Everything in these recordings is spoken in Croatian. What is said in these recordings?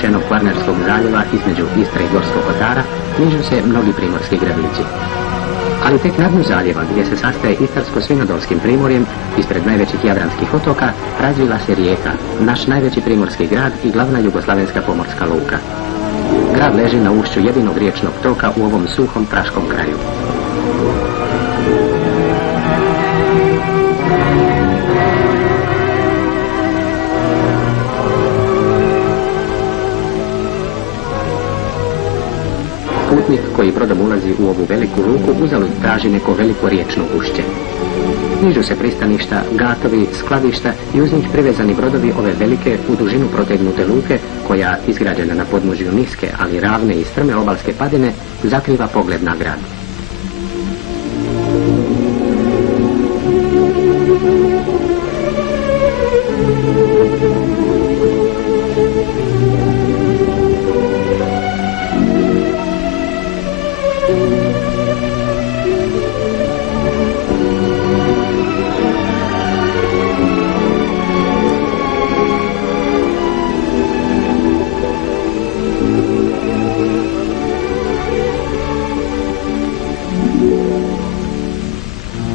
zaštićenog Kvarnerskog zaljeva između Istre i Gorskog kotara nižu se mnogi primorski gradići. Ali tek na dnu zaljeva, gdje se sastaje Istarsko-Svinodolskim primorjem, ispred najvećih jadranskih otoka, razvila se Rijeka, naš najveći primorski grad i glavna jugoslavenska pomorska luka. Grad leži na ušću jedinog riječnog toka u ovom suhom praškom kraju. Putnik koji brodom ulazi u ovu veliku luku uzalud traži neko veliko riječno ušće. Nižu se pristaništa, gatovi, skladišta i uz njih privezani brodovi ove velike u dužinu protegnute luke koja, izgrađena na podnožju niske, ali ravne i strme obalske padine, zakriva pogled na grad.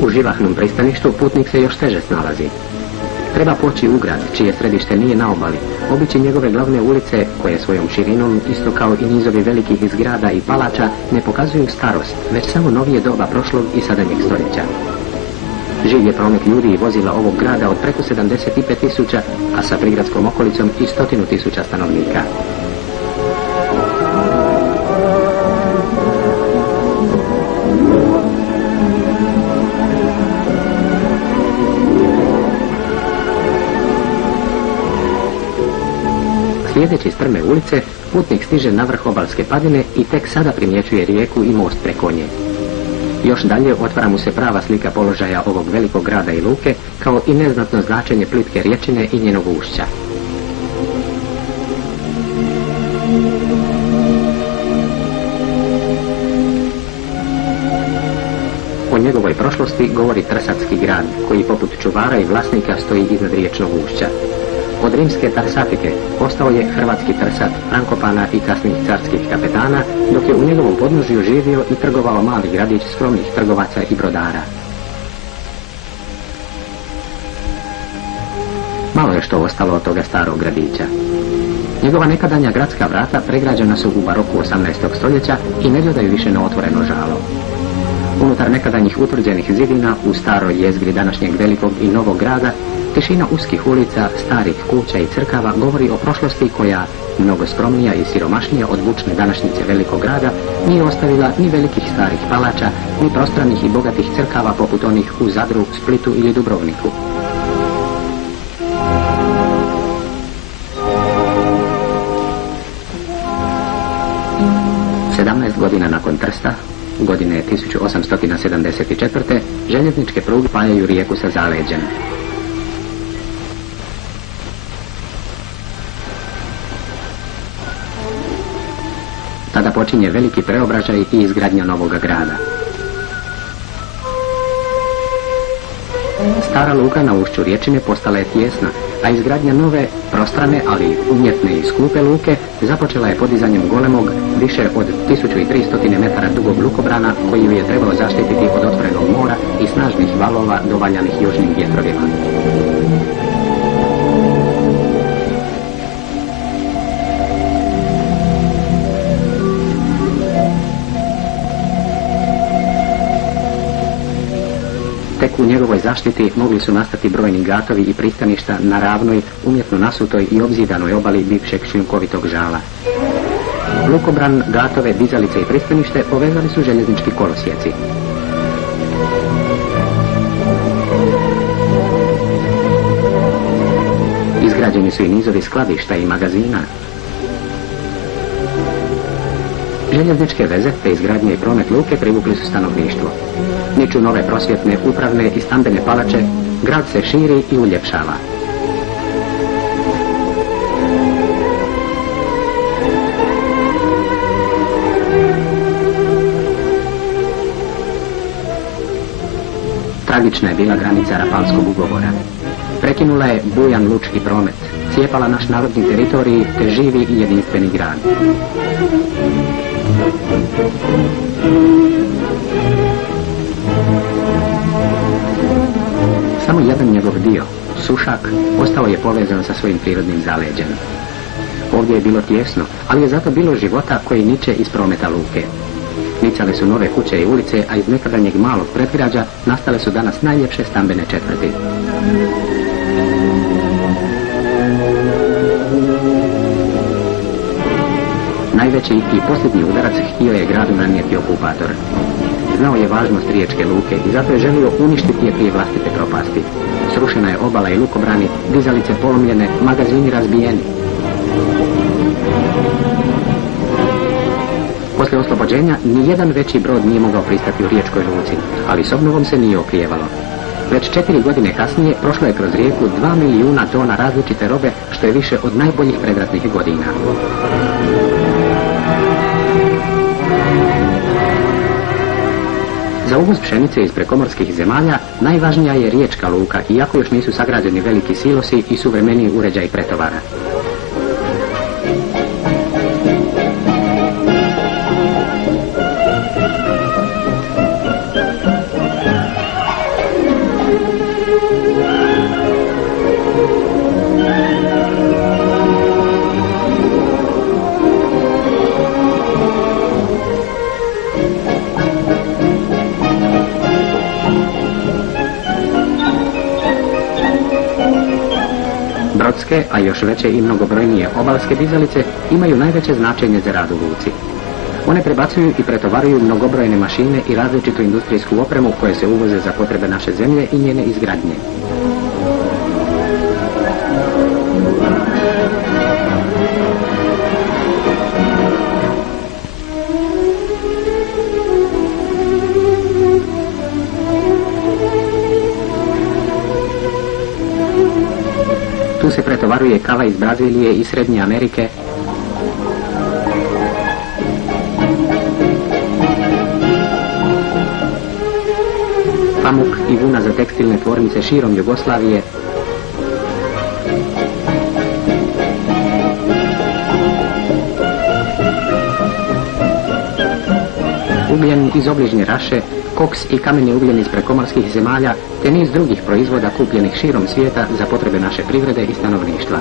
U živahnom pristaništu putnik se još teže snalazi. Treba poći u grad, čije središte nije na obali, obići njegove glavne ulice, koje svojom širinom, isto kao i nizovi velikih zgrada i palača, ne pokazuju starost, već samo novije doba prošlog i sadašnjeg stoljeća. Živ je promet ljudi i vozila ovog grada od preko 75.000, a sa prigradskom okolicom i 100.000 stanovnika. Slijedeći strme ulice, putnik stiže na vrh obalske padine i tek sada primjećuje rijeku i most preko nje. Još dalje otvara mu se prava slika položaja ovog velikog grada i luke, kao i neznatno značenje plitke riječine i njenog ušća. O njegovoj prošlosti govori Trsatski grad, koji poput čuvara i vlasnika stoji iznad riječnog ušća. Od rimske Tarsatike ostao je hrvatski Trsat, Frankopana i kasnijih carskih kapetana, dok je u njegovom podnožju živio i trgovao mali gradić skromnih trgovaca i brodara. Malo je što ostalo od toga starog gradića. Njegova nekadanja gradska vrata pregrađena su u baroku 18. stoljeća i ne gledaju više na otvoreno žalo. Unutar nekadanjih utvrđenih zidina u staroj jezgri današnjeg velikog i novog grada, tišina uskih ulica, starih kuća i crkava govori o prošlosti koja, mnogo skromnija i siromašnija od bučne današnjice velikog grada, nije ostavila ni velikih starih palača, ni prostranih i bogatih crkava poput onih u Zadru, Splitu ili Dubrovniku. Godina nakon Trsta, godine 1874. željezničke pruge spajaju rijeku sa zaleđem. Tada počinje veliki preobražaj i izgradnja novoga grada. Stara luka na ušću riječine postala je tijesna, a izgradnja nove, prostrane, ali umjetne i skupe luke započela je podizanjem golemog, više od 1300 metara dugog lukobrana koji ju je trebalo zaštititi od otvorenog mora i snažnih valova dovaljanih južnim vjetrovima. Tek u njegovoj zaštiti mogli su nastati brojni gatovi i pristaništa na ravnoj, umjetno nasutoj i obzidanoj obali bivšeg šljunkovitog žala. Lukobran, gatove, dizalice i pristanište povezali su željeznički kolosijeci. Izgrađeni su i nizovi skladišta i magazina. Željezničke veze te izgradnje i promet luke privukli su stanovništvo. Niču nove prosvjetne, upravne i stambene palače, grad se širi i uljepšava. Tragična je bila granica Rapalskog ugovora. Prekinula je bujan lučki promet, cijepala naš narodni teritorij te živi i jedinstveni grad. Samo jedan njegov dio, Sušak, ostao je povezan sa svojim prirodnim zaleđem. Ovdje je bilo tjesno, ali je zato bilo života koji niče iz prometa luke. Nicale su nove kuće i ulice, a iz nekadašnjeg malog predgrađa nastale su danas najljepše stambene četvrti. Najveći i posljednji udarac htio je gradu nanijeti okupator. Znao je važnost riječke luke i zato je želio uništiti je prije vlastite propasti. Srušena je obala i lukobrani, dizalice polomljene, magazini razbijeni. Poslije oslobođenja nijedan veći brod nije mogao pristati u riječkoj luci, ali s obnovom se nije oklijevalo. Već 4 godine kasnije prošlo je kroz rijeku 2 milijuna tona različite robe, što je više od najboljih predratnih godina. Za uvoz pšenice iz prekomorskih zemalja najvažnija je riječka luka, iako još nisu sagrađeni veliki silosi i suvremeniji uređaj pretovara. Brodske, a još veće i mnogobrojnije obalske dizalice imaju najveće značenje za rad u luci. One prebacuju i pretovaruju mnogobrojne mašine i različitu industrijsku opremu koje se uvoze za potrebe naše zemlje i njene izgradnje. Tu se pretovaruje kava iz Brazilije i Srednje Amerike, pamuk i vuna za tekstilne tvornice širom Jugoslavije, ugljen iz obližnje Raše, koks i kameni ugljen iz prekomorskih zemalja, te niz drugih proizvoda kupljenih širom svijeta za potrebe naše privrede i stanovništva.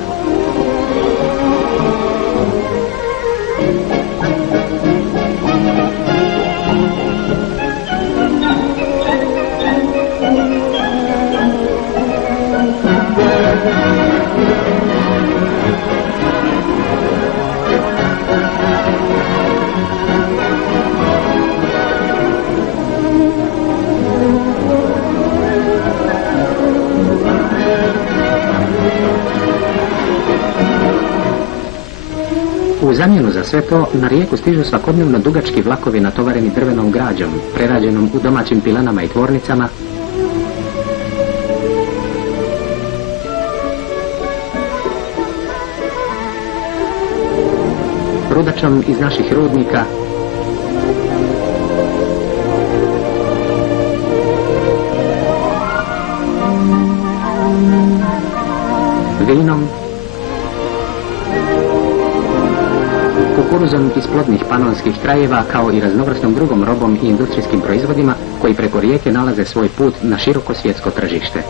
U zamjenu za sve to, na rijeku stižu svakodnevno dugački vlakovi natovareni drvenom građom, prerađenom u domaćim pilanama i tvornicama, rudačom iz naših rudnika, vinom, kukuruzom iz plodnih panonskih krajeva, kao i raznovrsnom drugom robom i industrijskim proizvodima koji preko rijeke nalaze svoj put na široko svjetsko tržište.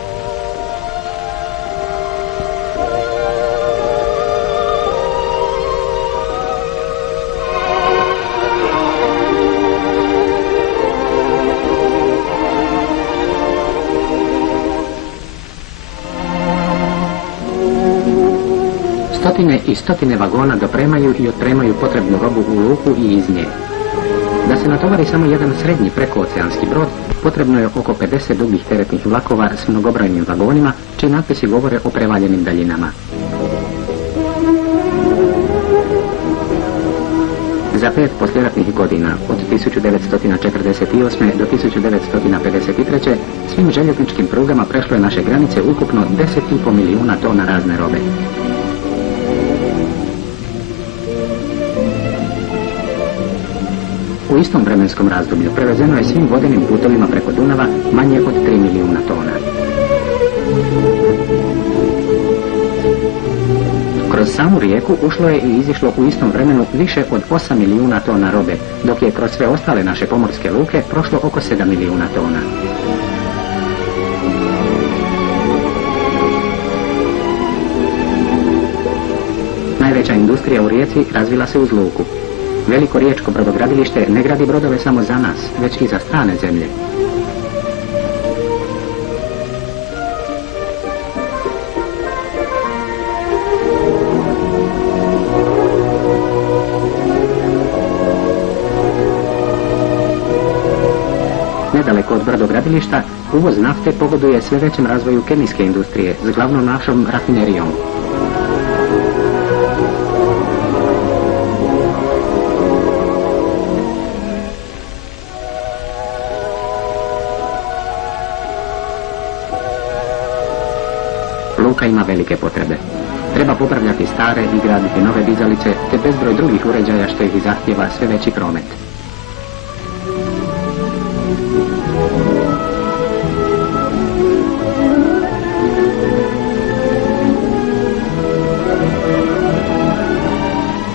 Stotine i stotine vagona dopremaju i otpremaju potrebnu robu u luku i iz nje. Da se natovari samo jedan srednji prekooceanski brod, potrebno je oko 50 dugih teretnih vlakova s mnogobrojnim vagonima, čiji natpisi govore o prevaljenim daljinama. Za 5 poslijeratnih godina, od 1948. do 1953. svim željezničkim prugama prešlo je naše granice ukupno 10,5 milijuna tona razne robe. U istom vremenskom razdoblju prevezeno je svim vodenim putovima preko Dunava manje od 3 milijuna tona. Kroz samu rijeku ušlo je i izišlo u istom vremenu više od 8 milijuna tona robe, dok je kroz sve ostale naše pomorske luke prošlo oko 7 milijuna tona. Najveća industrija u Rijeci razvila se uz luku. Veliko riječko brodogradilište ne gradi brodove samo za nas, već i za strane zemlje. Nedaleko od brodogradilišta, uvoz nafte pogoduje sve većem razvoju kemijske industrije s glavnom našom rafinerijom. Luka ima velike potrebe. Treba popravljati stare i graditi nove dizalice, te bezbroj drugih uređaja što ih zahtijeva sve veći promet.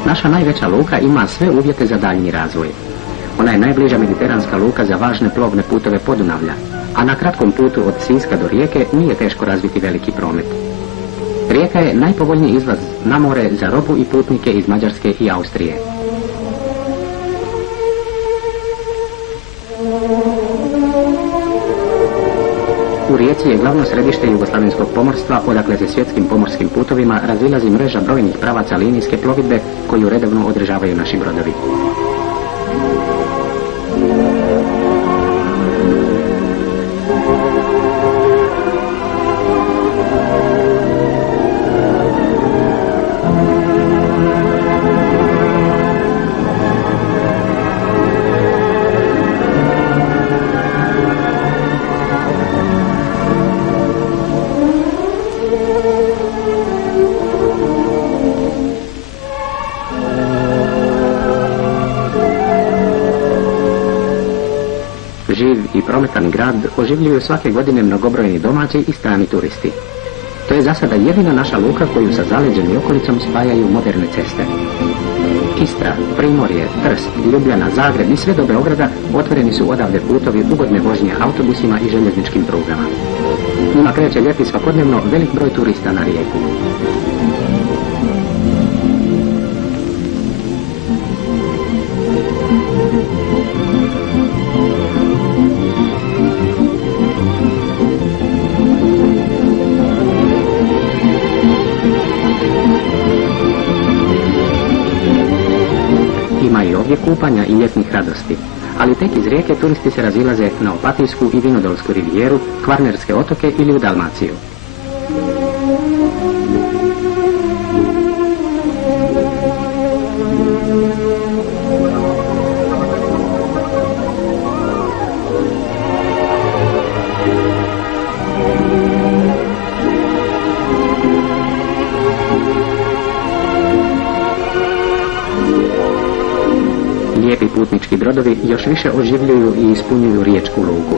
Naša najveća luka ima sve uvjete za daljnji razvoj. Ona je najbliža mediteranska luka za važne plovne putove Podunavlja, a na kratkom putu od Siska do Rijeke nije teško razviti veliki promet. Rijeka je najpovoljniji izlaz na more za robu i putnike iz Mađarske i Austrije. U Rijeci je glavno središte jugoslavenskog pomorstva, odakle se svjetskim pomorskim putovima razilazi mreža brojnih pravaca linijske plovidbe koju redovno održavaju naši brodovi. Živ i prometan grad oživljuju svake godine mnogobrojni domaći i strani turisti. To je za sada jedina naša luka koju sa zaleđem i okolicom spajaju moderne ceste. Istra, Primorje, Trst, Ljubljana, Zagreb i sve do Beograda otvoreni su odavde putovi ugodne vožnje autobusima i željezničkim prugama. Njima kreće ljeti svakodnevno velik broj turista na Rijeku. Ima i ovdje kupanja i ljetnih radosti, ali tek iz Rijeke turisti se razilaze na Opatijsku i Vinodolsku rivijeru, Kvarnerske otoke ili u Dalmaciju. Lijepi putnički brodovi još više oživljuju i ispunjuju riječku luku.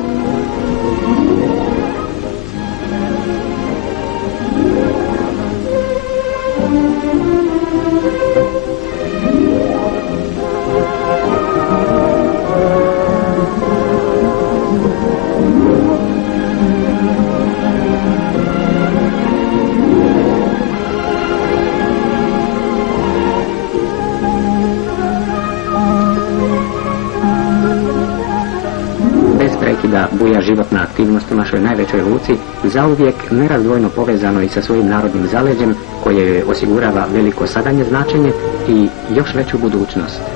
Da buja životna aktivnost u našoj najvećoj luci, zauvijek nerazdvojno povezano i sa svojim narodnim zaleđem koje joj osigurava veliko sadanje značenje i još veću budućnost.